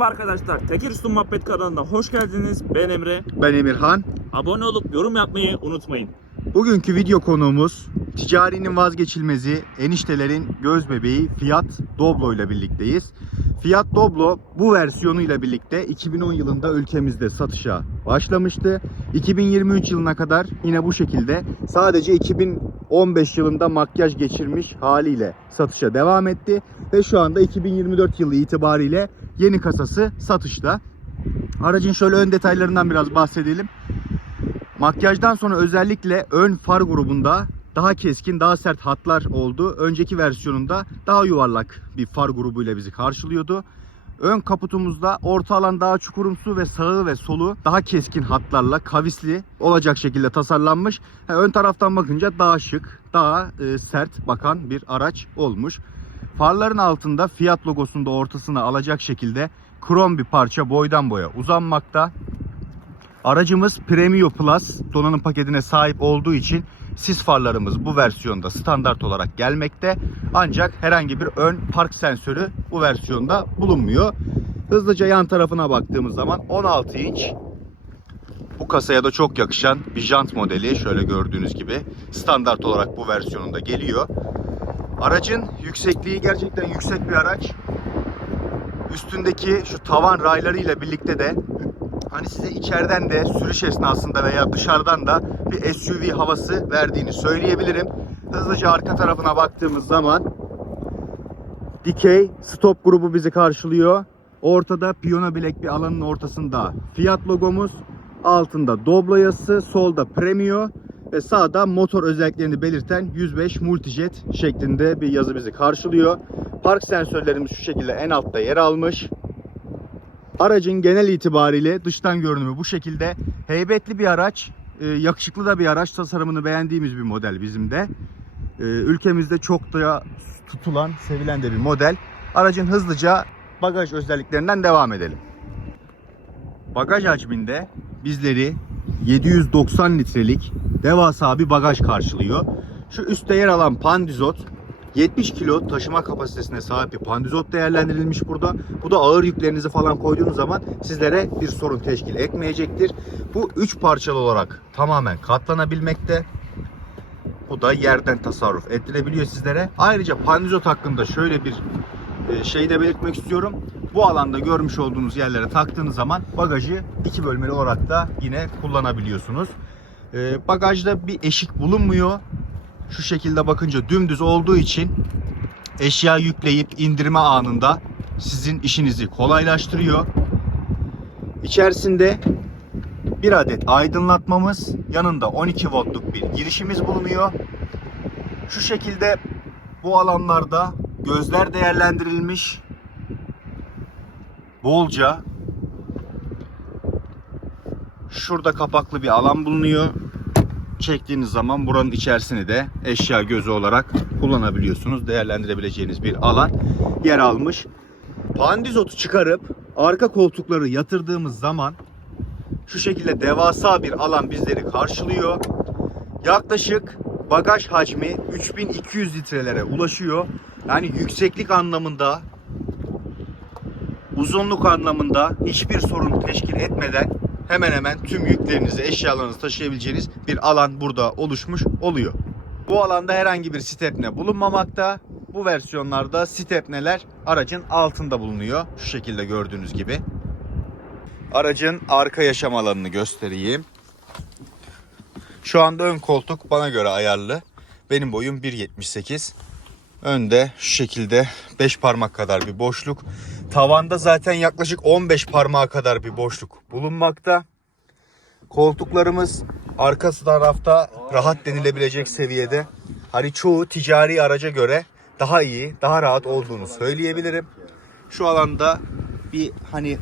Merhaba arkadaşlar. Tekir Üstün Muhabbet kanalına hoş geldiniz. Ben Emre. Ben Emirhan. Abone olup yorum yapmayı unutmayın. Bugünkü video konuğumuz ticarinin vazgeçilmezi eniştelerin göz bebeği Fiat Doblo ile birlikteyiz. Fiat Doblo bu versiyonuyla birlikte 2010 yılında ülkemizde satışa başlamıştı. 2023 yılına kadar yine bu şekilde sadece 2015 yılında makyaj geçirmiş haliyle satışa devam etti. Ve şu anda 2024 yılı itibariyle yeni kasası satışta. Aracın şöyle ön detaylarından biraz bahsedelim. Makyajdan sonra özellikle ön far grubunda daha keskin, daha sert hatlar oldu. Önceki versiyonunda daha yuvarlak bir far grubuyla bizi karşılıyordu. Ön kaputumuzda orta alan daha çukurumsu ve sağı ve solu daha keskin hatlarla kavisli olacak şekilde tasarlanmış. Ön taraftan bakınca daha şık, daha e, sert bakan bir araç olmuş. Farların altında Fiat logosunu da ortasına alacak şekilde krom bir parça boydan boya uzanmakta. Aracımız Premium Plus donanım paketine sahip olduğu için sis farlarımız bu versiyonda standart olarak gelmekte. Ancak herhangi bir ön park sensörü bu versiyonda bulunmuyor. Hızlıca yan tarafına baktığımız zaman 16 inç bu kasaya da çok yakışan bir jant modeli şöyle gördüğünüz gibi standart olarak bu versiyonunda geliyor. Aracın yüksekliği gerçekten yüksek bir araç. Üstündeki şu tavan raylarıyla birlikte de hani size içeriden de sürüş esnasında veya dışarıdan da bir SUV havası verdiğini söyleyebilirim. Hızlıca arka tarafına baktığımız zaman dikey stop grubu bizi karşılıyor. Ortada piyano bilek bir alanın ortasında Fiat logomuz, altında Doblo yazısı, solda Premio ve sağda motor özelliklerini belirten 105 Multijet şeklinde bir yazı bizi karşılıyor. Park sensörlerimiz şu şekilde en altta yer almış. Aracın genel itibariyle dıştan görünümü bu şekilde. Heybetli bir araç, e, yakışıklı da bir araç. Tasarımını beğendiğimiz bir model bizim de. E, Ülkemizde çok da tutulan, sevilen de bir model. Aracın hızlıca bagaj özelliklerinden devam edelim. Bagaj hacminde bizleri 790 litrelik devasa bir bagaj karşılıyor. Şu üstte yer alan pandizot 70 kilo taşıma kapasitesine sahip bir pandizot değerlendirilmiş burada. Bu da ağır yüklerinizi falan koyduğunuz zaman sizlere bir sorun teşkil etmeyecektir. Bu 3 parçalı olarak tamamen katlanabilmekte. Bu da yerden tasarruf ettirebiliyor sizlere. Ayrıca pandizot hakkında şöyle bir şey de belirtmek istiyorum. Bu alanda görmüş olduğunuz yerlere taktığınız zaman bagajı iki bölmeli olarak da yine kullanabiliyorsunuz. E, Bagajda bir eşik bulunmuyor şu şekilde bakınca dümdüz olduğu için eşya yükleyip indirme anında sizin işinizi kolaylaştırıyor. İçerisinde bir adet aydınlatmamız, yanında 12 voltluk bir girişimiz bulunuyor. Şu şekilde bu alanlarda gözler değerlendirilmiş. Bolca şurada kapaklı bir alan bulunuyor çektiğiniz zaman buranın içerisini de eşya gözü olarak kullanabiliyorsunuz. Değerlendirebileceğiniz bir alan yer almış. Pandizotu çıkarıp arka koltukları yatırdığımız zaman şu şekilde devasa bir alan bizleri karşılıyor. Yaklaşık bagaj hacmi 3200 litrelere ulaşıyor. Yani yükseklik anlamında uzunluk anlamında hiçbir sorun teşkil etmeden hemen hemen tüm yüklerinizi, eşyalarınızı taşıyabileceğiniz bir alan burada oluşmuş oluyor. Bu alanda herhangi bir stepne bulunmamakta. Bu versiyonlarda stepneler aracın altında bulunuyor. Şu şekilde gördüğünüz gibi. Aracın arka yaşam alanını göstereyim. Şu anda ön koltuk bana göre ayarlı. Benim boyum 1.78. Önde şu şekilde 5 parmak kadar bir boşluk. Tavanda zaten yaklaşık 15 parmağa kadar bir boşluk bulunmakta. Koltuklarımız arka tarafta rahat denilebilecek seviyede. Hani çoğu ticari araca göre daha iyi, daha rahat olduğunu söyleyebilirim. Şu alanda bir hani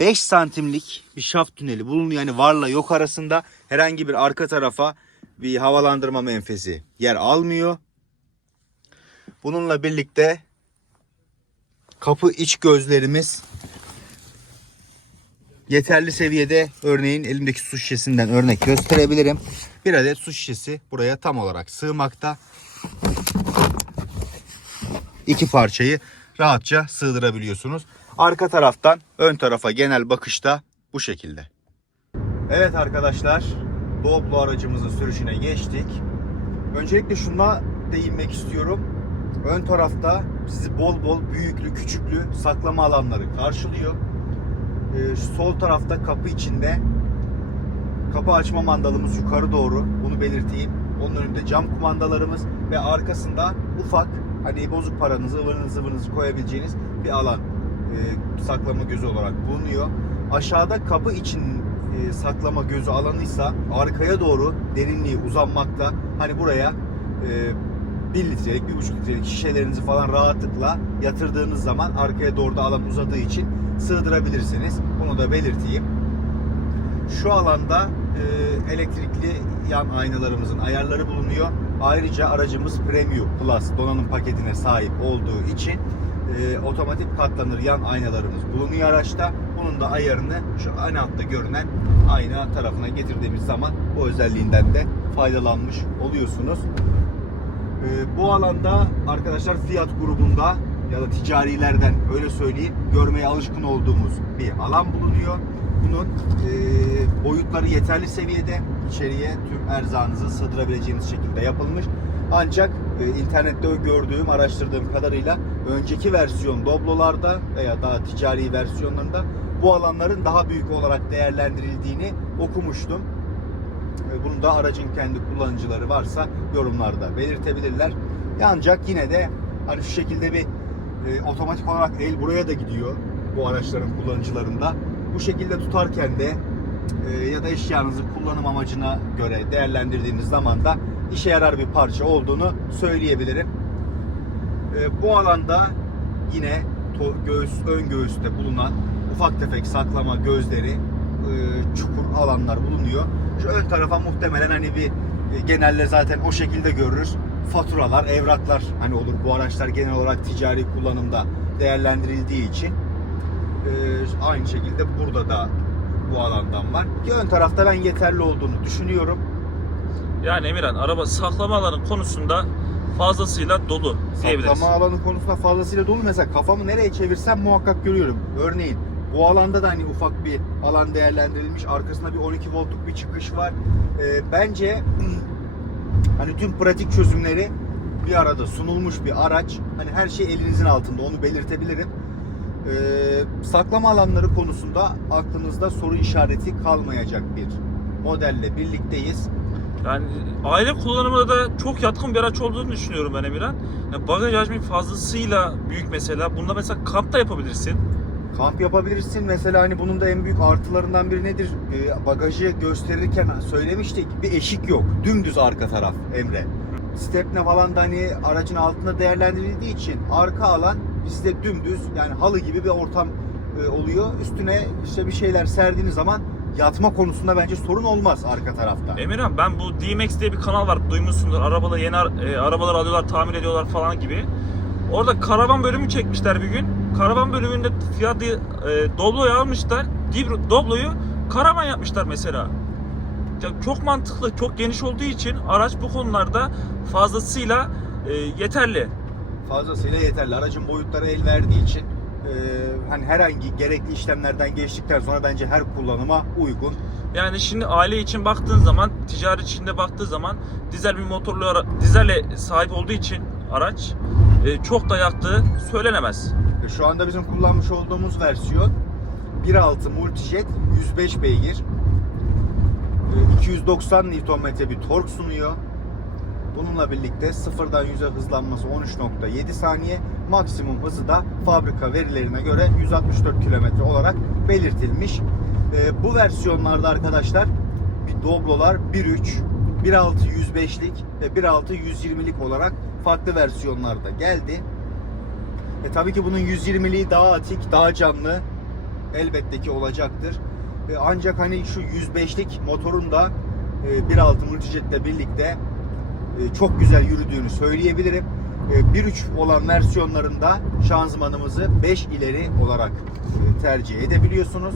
5 santimlik bir şaft tüneli bulunuyor. Yani varla yok arasında herhangi bir arka tarafa bir havalandırma menfezi yer almıyor. Bununla birlikte kapı iç gözlerimiz yeterli seviyede örneğin elimdeki su şişesinden örnek gösterebilirim. Bir adet su şişesi buraya tam olarak sığmakta. İki parçayı rahatça sığdırabiliyorsunuz. Arka taraftan ön tarafa genel bakışta bu şekilde. Evet arkadaşlar, Doblo aracımızın sürüşüne geçtik. Öncelikle şuna değinmek istiyorum. Ön tarafta sizi bol bol büyüklü, küçüklü saklama alanları karşılıyor. Ee, sol tarafta kapı içinde kapı açma mandalımız yukarı doğru. Bunu belirteyim. Onun önünde cam kumandalarımız ve arkasında ufak hani bozuk paranızı, ıvırınızı zıvırınızı koyabileceğiniz bir alan e, saklama gözü olarak bulunuyor. Aşağıda kapı için e, saklama gözü alanıysa arkaya doğru derinliği uzanmakta. Hani buraya e, 1 litrelik, 1,5 litrelik şişelerinizi falan rahatlıkla yatırdığınız zaman arkaya doğru da alan uzadığı için sığdırabilirsiniz. Bunu da belirteyim. Şu alanda e, elektrikli yan aynalarımızın ayarları bulunuyor. Ayrıca aracımız Premium Plus donanım paketine sahip olduğu için e, otomatik katlanır yan aynalarımız bulunuyor araçta. Bunun da ayarını şu en altta görünen ayna tarafına getirdiğimiz zaman bu özelliğinden de faydalanmış oluyorsunuz. E, bu alanda arkadaşlar Fiat grubunda ya da ticarilerden öyle söyleyeyim görmeye alışkın olduğumuz bir alan bulunuyor. Bunun e, boyutları yeterli seviyede içeriye tüm erzağınızı sığdırabileceğiniz şekilde yapılmış. Ancak e, internette gördüğüm, araştırdığım kadarıyla önceki versiyon Doblo'larda veya daha ticari versiyonlarında bu alanların daha büyük olarak değerlendirildiğini okumuştum. Bunu da aracın kendi kullanıcıları varsa yorumlarda belirtebilirler. Ancak yine de hani şu şekilde bir e, otomatik olarak el buraya da gidiyor bu araçların kullanıcılarında. Bu şekilde tutarken de e, ya da eşyanızı kullanım amacına göre değerlendirdiğiniz zaman da işe yarar bir parça olduğunu söyleyebilirim. E, bu alanda yine to- göğüs, ön göğüste bulunan ufak tefek saklama gözleri, e, çukur alanlar bulunuyor. Şu ön tarafa muhtemelen hani bir e, genelde zaten o şekilde görürüz. Faturalar, evraklar hani olur. Bu araçlar genel olarak ticari kullanımda değerlendirildiği için e, aynı şekilde burada da bu alandan var. Ki ön tarafta ben yeterli olduğunu düşünüyorum. Yani Emirhan araba saklama alanı konusunda fazlasıyla dolu diyebiliriz. Saklama alanı konusunda fazlasıyla dolu. Mesela kafamı nereye çevirsem muhakkak görüyorum. Örneğin bu alanda da hani ufak bir alan değerlendirilmiş. Arkasında bir 12 voltluk bir çıkış var. Ee, bence hani tüm pratik çözümleri bir arada sunulmuş bir araç. Hani her şey elinizin altında onu belirtebilirim. Ee, saklama alanları konusunda aklınızda soru işareti kalmayacak bir modelle birlikteyiz. Yani aile kullanımına da çok yatkın bir araç olduğunu düşünüyorum ben Emirhan. Yani bagaj hacmi fazlasıyla büyük mesela. Bunda mesela kamp da yapabilirsin. Kamp yapabilirsin. Mesela hani bunun da en büyük artılarından biri nedir? Ee, bagajı gösterirken söylemiştik. Bir eşik yok. Dümdüz arka taraf Emre. Stepne falan da hani aracın altında değerlendirildiği için arka alan bizde dümdüz yani halı gibi bir ortam e, oluyor. Üstüne işte bir şeyler serdiğiniz zaman yatma konusunda bence sorun olmaz arka tarafta. Emirhan ben bu D-Max diye bir kanal var duymuşsundur. Arabaları yeni ar- e, arabalar alıyorlar, tamir ediyorlar falan gibi. Orada karavan bölümü çekmişler bir gün. Karavan bölümünde fiyatı e, Doblo'yu almışlar. Doblo'yu karavan yapmışlar mesela. Ya çok mantıklı, çok geniş olduğu için araç bu konularda fazlasıyla e, yeterli. Fazlasıyla yeterli. Aracın boyutları el verdiği için e, hani herhangi gerekli işlemlerden geçtikten sonra bence her kullanıma uygun. Yani şimdi aile için baktığın zaman, ticari içinde baktığı zaman dizel bir motorlu ara, dizelle sahip olduğu için araç e, çok da yaktığı söylenemez. Şu anda bizim kullanmış olduğumuz versiyon 1.6 Multijet 105 beygir. E, 290 Nm bir tork sunuyor. Bununla birlikte sıfırdan 100'e hızlanması 13.7 saniye. Maksimum hızı da fabrika verilerine göre 164 km olarak belirtilmiş. E, bu versiyonlarda arkadaşlar bir Doblo'lar 1.3, 1.6 105'lik ve 1.6 120'lik olarak farklı versiyonlarda geldi. E tabii ki bunun 120'liği daha atik, daha canlı elbette ki olacaktır. E, ancak hani şu 105'lik motorun da e, 1.6 Multijet'le birlikte e, çok güzel yürüdüğünü söyleyebilirim. E, 1.3 olan versiyonlarında şanzımanımızı 5 ileri olarak e, tercih edebiliyorsunuz.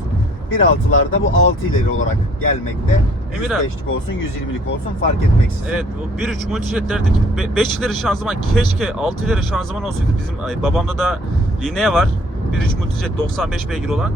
1.6'larda bu 6 ileri olarak gelmekte. Emirhan. 105'lik olsun, 120'lik olsun fark etmeksizin. Evet o 1.3 multijetlerdeki 5 ileri şanzıman keşke 6 ileri şanzıman olsaydı. Bizim ay, babamda da Linea var. 1.3 Multijet 95 beygir olan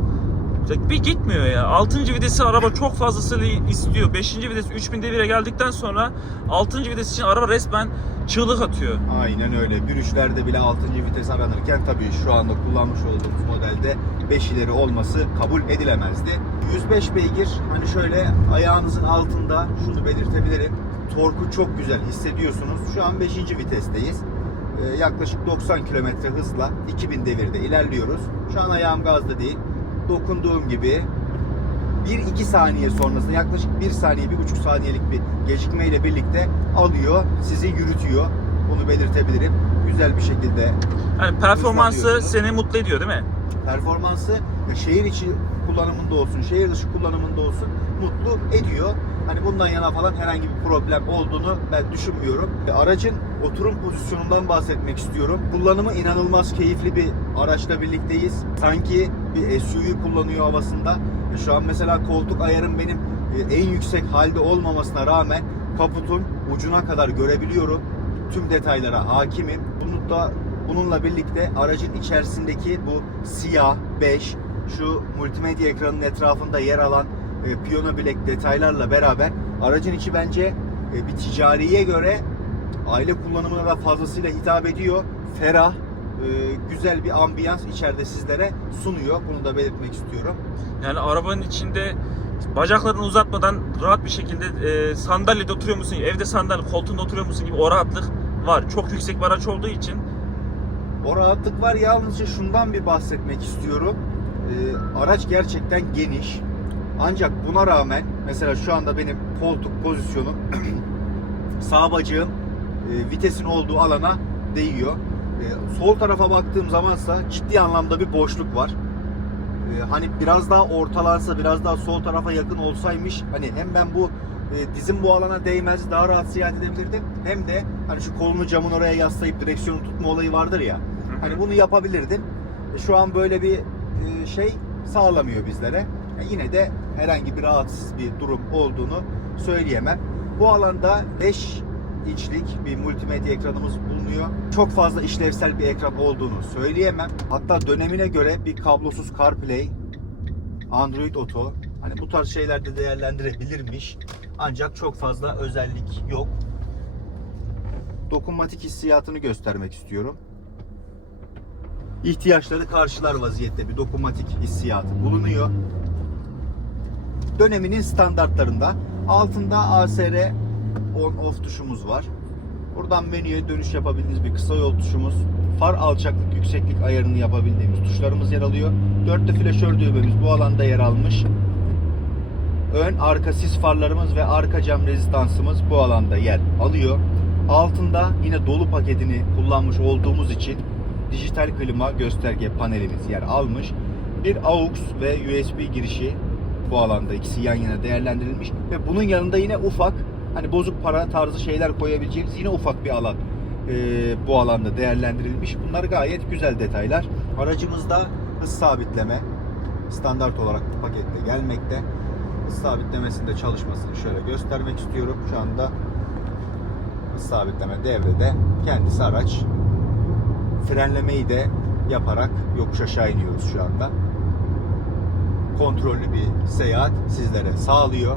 bir gitmiyor ya. 6. vitesi araba çok fazlasıyla istiyor. 5. vites 3000 devire geldikten sonra 6. vites için araba resmen çığlık atıyor. Aynen öyle. Bir üçlerde bile 6. vites aranırken tabii şu anda kullanmış olduğumuz modelde 5 ileri olması kabul edilemezdi. 105 beygir hani şöyle ayağınızın altında şunu belirtebilirim. Torku çok güzel hissediyorsunuz. Şu an 5. vitesteyiz. Ee, yaklaşık 90 km hızla 2000 devirde ilerliyoruz. Şu an ayağım gazda değil. Dokunduğum gibi 1-2 saniye sonrasında yaklaşık 1 saniye, 1,5 saniyelik bir gecikmeyle birlikte alıyor, sizi yürütüyor. Bunu belirtebilirim. Güzel bir şekilde Yani performansı seni mutlu ediyor değil mi? performansı şehir içi kullanımında olsun, şehir dışı kullanımında olsun mutlu ediyor. Hani bundan yana falan herhangi bir problem olduğunu ben düşünmüyorum. E, Aracın oturum pozisyonundan bahsetmek istiyorum. Kullanımı inanılmaz keyifli bir araçla birlikteyiz. Sanki bir SUV kullanıyor havasında. E, Şu an mesela koltuk ayarım benim e, en yüksek halde olmamasına rağmen kaputun ucuna kadar görebiliyorum. Tüm detaylara hakimim. Bunu da bununla birlikte aracın içerisindeki bu siyah, beş, şu multimedya ekranının etrafında yer alan e, piyano bilek detaylarla beraber aracın içi bence e, bir ticariye göre aile kullanımına da fazlasıyla hitap ediyor. Ferah, güzel bir ambiyans içeride sizlere sunuyor. Bunu da belirtmek istiyorum. Yani arabanın içinde bacaklarını uzatmadan rahat bir şekilde e, sandalyede oturuyor musun, evde sandalye koltuğunda oturuyor musun gibi o rahatlık var. Çok yüksek bir araç olduğu için O rahatlık var. Yalnızca şundan bir bahsetmek istiyorum. Ee, araç gerçekten geniş. Ancak buna rağmen mesela şu anda benim koltuk pozisyonum sağ bacağım e, vitesin olduğu alana değiyor. E, sol tarafa baktığım zamansa ciddi anlamda bir boşluk var. E, hani biraz daha ortalansa, biraz daha sol tarafa yakın olsaymış hani hem ben bu e, dizim bu alana değmez, daha rahat seyahat edebilirdim. Hem de hani şu kolunu camın oraya yaslayıp direksiyonu tutma olayı vardır ya. Hani bunu yapabilirdim. E, Şu an böyle bir e, şey sağlamıyor bizlere. E, Yine de herhangi bir rahatsız bir durum olduğunu söyleyemem. Bu alanda 5 inçlik bir multimedya ekranımız bulunuyor. Çok fazla işlevsel bir ekran olduğunu söyleyemem. Hatta dönemine göre bir kablosuz CarPlay, Android Auto hani bu tarz şeyler de değerlendirebilirmiş. Ancak çok fazla özellik yok. Dokunmatik hissiyatını göstermek istiyorum ihtiyaçları karşılar vaziyette bir dokunmatik hissiyatı bulunuyor. Döneminin standartlarında altında ASR on off tuşumuz var. Buradan menüye dönüş yapabildiğiniz bir kısa yol tuşumuz. Far alçaklık yükseklik ayarını yapabildiğimiz tuşlarımız yer alıyor. Dörtlü flaşör düğmemiz bu alanda yer almış. Ön arka sis farlarımız ve arka cam rezistansımız bu alanda yer alıyor. Altında yine dolu paketini kullanmış olduğumuz için dijital klima gösterge panelimiz yer almış. Bir AUX ve USB girişi bu alanda ikisi yan yana değerlendirilmiş ve bunun yanında yine ufak hani bozuk para tarzı şeyler koyabileceğiniz yine ufak bir alan e, bu alanda değerlendirilmiş. Bunlar gayet güzel detaylar. Aracımızda hız sabitleme standart olarak bu pakette gelmekte. Hız sabitlemesinde çalışmasını şöyle göstermek istiyorum. Şu anda hız sabitleme devrede. Kendisi araç frenlemeyi de yaparak yokuş aşağı iniyoruz şu anda. Kontrollü bir seyahat sizlere sağlıyor.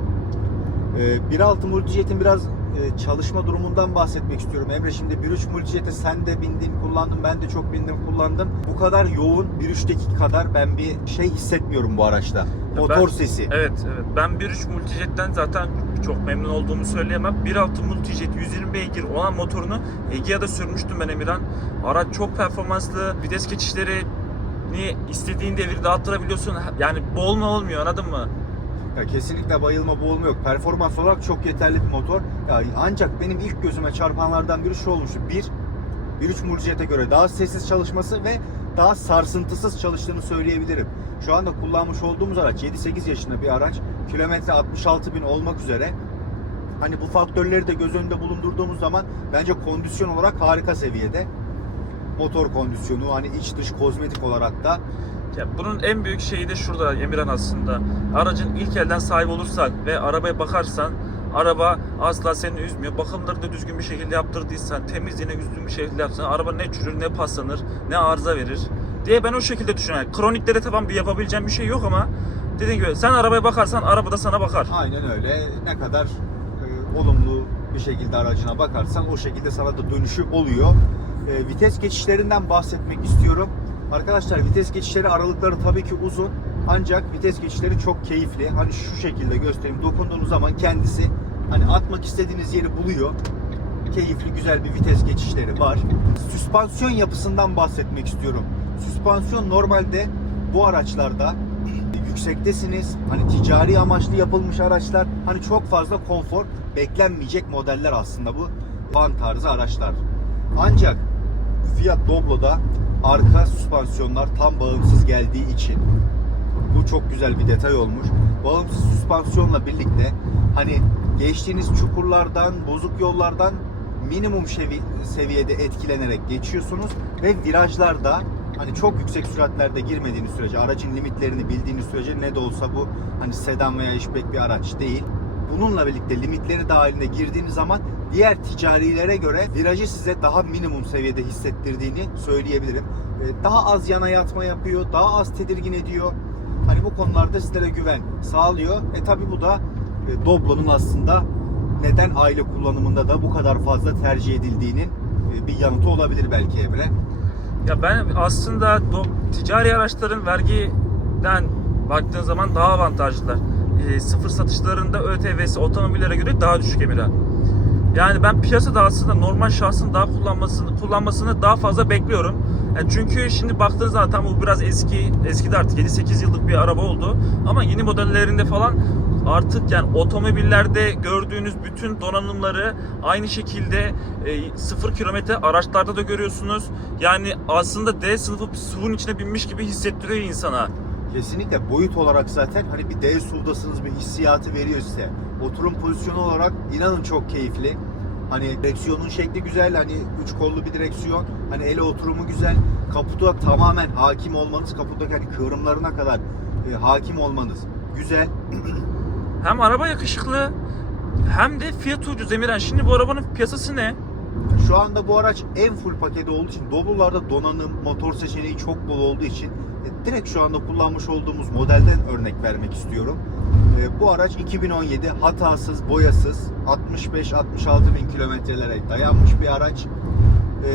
Ee, 1.6 Multijet'in biraz e, çalışma durumundan bahsetmek istiyorum. Emre şimdi 1.3 Multijet'e sen de bindin, kullandın, ben de çok bindim, kullandım. Bu kadar yoğun 1.3'teki kadar ben bir şey hissetmiyorum bu araçta. Motor ben- sesi. Evet, evet. Ben 1.3 Multijet'ten zaten çok memnun olduğumu söyleyemem. 1.6 Multijet 120 beygir olan motorunu Egea'da sürmüştüm ben Emirhan. Araç çok performanslı. Vites geçişleri ni istediğin devirde attırabiliyorsun. Yani boğulma olmuyor anladın mı? Ya kesinlikle bayılma boğulma yok. Performans olarak çok yeterli bir motor. Ya ancak benim ilk gözüme çarpanlardan biri şu olmuştu. Bir, 1.3 Multijet'e göre daha sessiz çalışması ve daha sarsıntısız çalıştığını söyleyebilirim. Şu anda kullanmış olduğumuz araç 7-8 yaşında bir araç. Kilometre 66 bin olmak üzere. Hani bu faktörleri de göz önünde bulundurduğumuz zaman bence kondisyon olarak harika seviyede. Motor kondisyonu hani iç dış kozmetik olarak da Ya bunun en büyük şeyi de şurada Emirhan aslında. Aracın ilk elden sahibi olursan ve arabaya bakarsan araba asla seni üzmüyor. Bakımları da düzgün bir şekilde yaptırdıysan, temizliğine düzgün bir şekilde yapsan araba ne çürür ne paslanır ne arıza verir. diye ben o şekilde düşünüyorum. Kroniklere tamam bir yapabileceğim bir şey yok ama dediğim gibi sen arabaya bakarsan araba da sana bakar. Aynen öyle. Ne kadar e, olumlu bir şekilde aracına bakarsan o şekilde sana da dönüşü oluyor. E, vites geçişlerinden bahsetmek istiyorum. Arkadaşlar vites geçişleri aralıkları tabii ki uzun. Ancak vites geçişleri çok keyifli. Hani şu şekilde göstereyim. Dokunduğunuz zaman kendisi hani atmak istediğiniz yeri buluyor. Keyifli güzel bir vites geçişleri var. Süspansiyon yapısından bahsetmek istiyorum. Süspansiyon normalde bu araçlarda yüksektesiniz. Hani ticari amaçlı yapılmış araçlar. Hani çok fazla konfor beklenmeyecek modeller aslında bu van tarzı araçlar. Ancak Fiat Doblo'da arka süspansiyonlar tam bağımsız geldiği için bu çok güzel bir detay olmuş. Bağımsız süspansiyonla birlikte hani geçtiğiniz çukurlardan, bozuk yollardan minimum seviyede etkilenerek geçiyorsunuz ve virajlarda hani çok yüksek süratlerde girmediğiniz sürece aracın limitlerini bildiğiniz sürece ne de olsa bu hani sedan veya hatchback bir araç değil. Bununla birlikte limitleri dahilinde girdiğiniz zaman diğer ticarilere göre virajı size daha minimum seviyede hissettirdiğini söyleyebilirim. Ee, Daha az yana yatma yapıyor, daha az tedirgin ediyor. Hani bu konularda sizlere güven sağlıyor. E tabi bu da e, Doblo'nun aslında neden aile kullanımında da bu kadar fazla tercih edildiğinin e, bir yanıtı olabilir belki Emre. Ya ben aslında ticari araçların vergiden baktığın zaman daha avantajlılar. E, sıfır satışlarında ÖTV'si otomobillere göre daha düşük Emirhan. Yani ben piyasada aslında normal şahsın daha kullanmasını kullanmasını daha fazla bekliyorum. Yani çünkü şimdi baktığınız zaman tam bu biraz eski eski de artık 7-8 yıllık bir araba oldu. Ama yeni modellerinde falan artık yani otomobillerde gördüğünüz bütün donanımları aynı şekilde e, sıfır kilometre araçlarda da görüyorsunuz. Yani aslında D sınıfı SUV'un içine binmiş gibi hissettiriyor insana. Kesinlikle boyut olarak zaten hani bir dev SUV'dasınız bir hissiyatı veriyor size. Oturum pozisyonu olarak inanın çok keyifli. Hani direksiyonun şekli güzel hani üç kollu bir direksiyon. Hani ele oturumu güzel. Kaputa tamamen hakim olmanız, kaputtaki hani kıvrımlarına kadar e, hakim olmanız güzel. Hem araba yakışıklı hem de fiyatı ucuz Emirhan. Şimdi bu arabanın piyasası ne? Şu anda bu araç en full paketi olduğu için Doblo'larda donanım, motor seçeneği çok bol olduğu için direkt şu anda kullanmış olduğumuz modelden örnek vermek istiyorum. E, Bu araç 2017 hatasız, boyasız 65-66 bin kilometrelere dayanmış bir araç. E,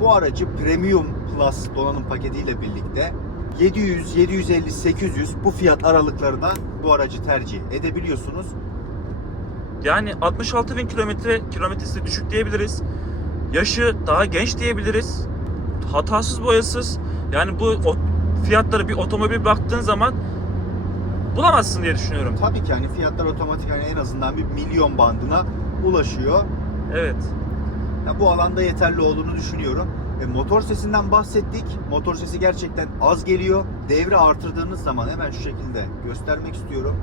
Bu aracı Premium Plus donanım paketiyle birlikte 700, 750, 800 bu fiyat aralıklarında bu aracı tercih edebiliyorsunuz. Yani 66 bin kilometre kilometresi düşük diyebiliriz. Yaşı daha genç diyebiliriz. Hatasız boyasız. Yani bu fiyatları bir otomobil baktığın zaman bulamazsın diye düşünüyorum. Tabii ki hani fiyatlar otomatik hani en azından bir milyon bandına ulaşıyor. Evet. Ya bu alanda yeterli olduğunu düşünüyorum. E, motor sesinden bahsettik. Motor sesi gerçekten az geliyor. Devre artırdığınız zaman hemen şu şekilde göstermek istiyorum.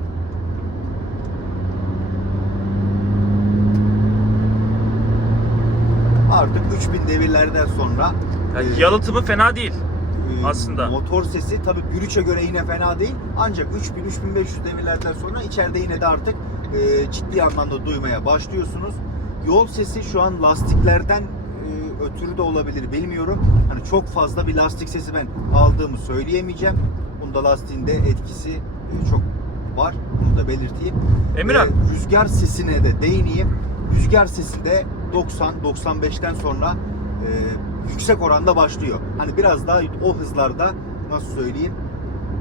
Artık 3000 devirlerden sonra Yani e, yalıtımı fena değil. E, aslında. motor sesi tabii Gürüç'e göre yine fena değil. Ancak 3000-3500 devirlerden sonra içeride yine de artık e, ciddi anlamda duymaya başlıyorsunuz. Yol sesi şu an lastiklerden e, ötürü de olabilir bilmiyorum. Hani çok fazla bir lastik sesi ben aldığımı söyleyemeyeceğim. Bunda lastiğin de etkisi e, çok var. Bunu da belirteyim. Emirhan. Ve rüzgar sesine de değineyim. Rüzgar sesi de 90-95'ten sonra e, yüksek oranda başlıyor. Hani biraz daha o hızlarda nasıl söyleyeyim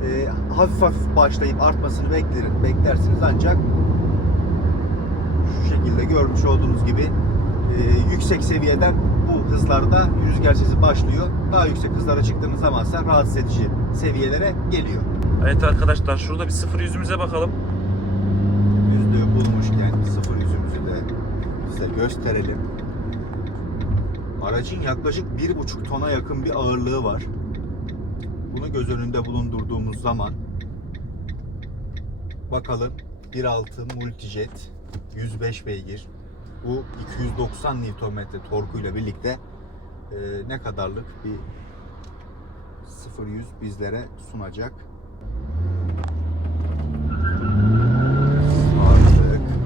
e, hafif hafif başlayıp artmasını bekler, beklersiniz ancak şu şekilde görmüş olduğunuz gibi e, yüksek seviyeden bu hızlarda rüzgar sesi başlıyor. Daha yüksek hızlara çıktığınız zaman ise rahatsız edici seviyelere geliyor. Evet arkadaşlar şurada bir sıfır yüzümüze bakalım. Yüzlüğü bulmuşken sıfır yüzümüzü de size gösterelim. Aracın yaklaşık 1,5 tona yakın bir ağırlığı var. Bunu göz önünde bulundurduğumuz zaman bakalım 1.6 Multijet 105 beygir bu 290 Nm torkuyla birlikte e, ne kadarlık bir 0-100 bizlere sunacak. Artık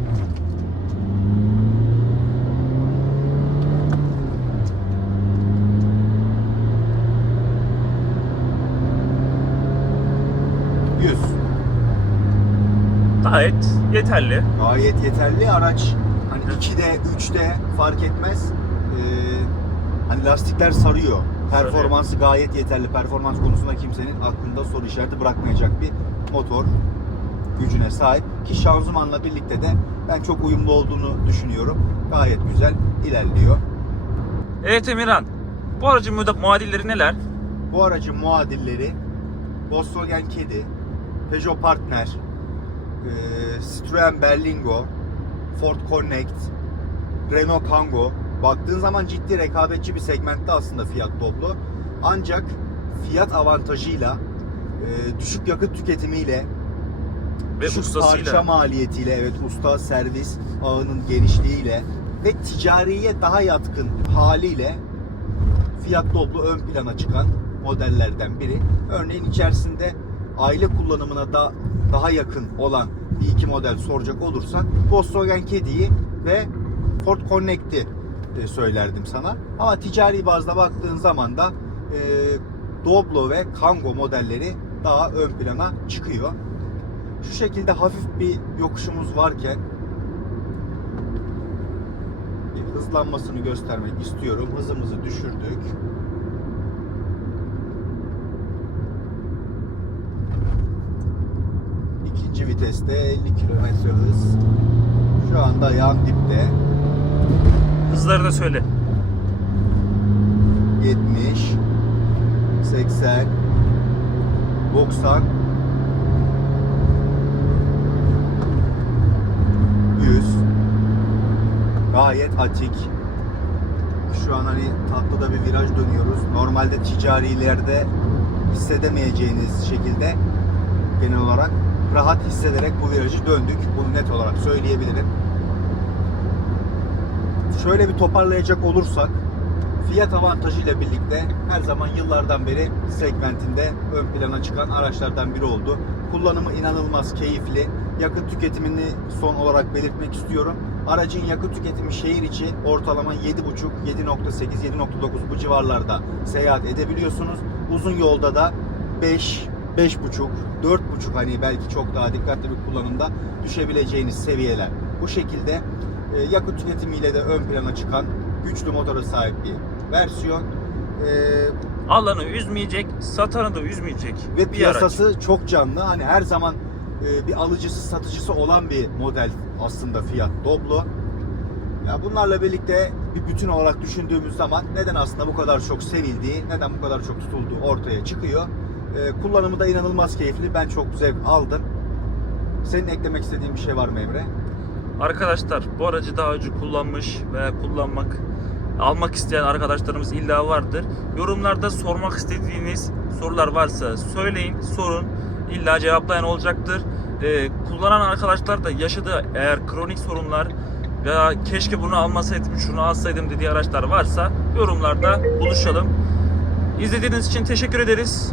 gayet yeterli. Gayet yeterli araç. Hani 2'de 3'de fark etmez. Ee, hani lastikler sarıyor. Performansı gayet yeterli. Performans konusunda kimsenin aklında soru işareti bırakmayacak bir motor gücüne sahip. Ki şanzımanla birlikte de ben çok uyumlu olduğunu düşünüyorum. Gayet güzel ilerliyor. Evet Emirhan. Bu aracın muadilleri neler? Bu aracın muadilleri Volkswagen Kedi, Peugeot Partner, e, Citroen Berlingo, Ford Connect, Renault Kangoo. Baktığın zaman ciddi rekabetçi bir segmentte aslında Fiat Doblo. Ancak fiyat avantajıyla, e, düşük yakıt tüketimiyle, Ve düşük ustasıyla. parça maliyetiyle, evet usta servis ağının genişliğiyle ve ticariye daha yatkın haliyle Fiat Doblo ön plana çıkan modellerden biri. Örneğin içerisinde aile kullanımına da daha yakın olan bir iki model soracak olursak Volkswagen Kedi'yi ve Ford Connect'i söylerdim sana. Ama ticari bazda baktığın zaman da e, Doblo ve Kangoo modelleri daha ön plana çıkıyor. Şu şekilde hafif bir yokuşumuz varken hızlanmasını göstermek istiyorum. Hızımızı düşürdük. İkinci viteste 50 km hız. Şu anda ayağım dipte. Hızları da söyle. 70 80 90 100 Gayet atik. Şu an hani tatlıda bir viraj dönüyoruz. Normalde ticarilerde hissedemeyeceğiniz şekilde genel olarak rahat hissederek bu virajı döndük. Bunu net olarak söyleyebilirim. Şöyle bir toparlayacak olursak fiyat avantajıyla birlikte her zaman yıllardan beri segmentinde ön plana çıkan araçlardan biri oldu. Kullanımı inanılmaz keyifli. Yakıt tüketimini son olarak belirtmek istiyorum. Aracın yakıt tüketimi şehir içi ortalama 7.5, 7.8, 7.9 bu civarlarda seyahat edebiliyorsunuz. Uzun yolda da 5, 5.5, 4.5 hani belki çok daha dikkatli bir kullanımda düşebileceğiniz seviyeler. Bu şekilde e, yakıt tüketimiyle de ön plana çıkan güçlü motora sahip bir versiyon. E, Alanı üzmeyecek, satanı da üzmeyecek. ve bir araç. piyasası çok canlı. Hani her zaman e, bir alıcısı satıcısı olan bir model aslında Fiat Doblo. Ya bunlarla birlikte bir bütün olarak düşündüğümüz zaman neden aslında bu kadar çok sevildiği, neden bu kadar çok tutulduğu ortaya çıkıyor. E, kullanımı da inanılmaz keyifli. Ben çok zevk aldım. Senin eklemek istediğin bir şey var mı Emre? Arkadaşlar bu aracı daha önce kullanmış veya kullanmak almak isteyen arkadaşlarımız illa vardır. Yorumlarda sormak istediğiniz sorular varsa söyleyin, sorun. İlla cevaplayan olacaktır. Ee, kullanan arkadaşlar da yaşadığı eğer kronik sorunlar veya keşke bunu almasaydım, şunu alsaydım dediği araçlar varsa yorumlarda buluşalım. İzlediğiniz için teşekkür ederiz.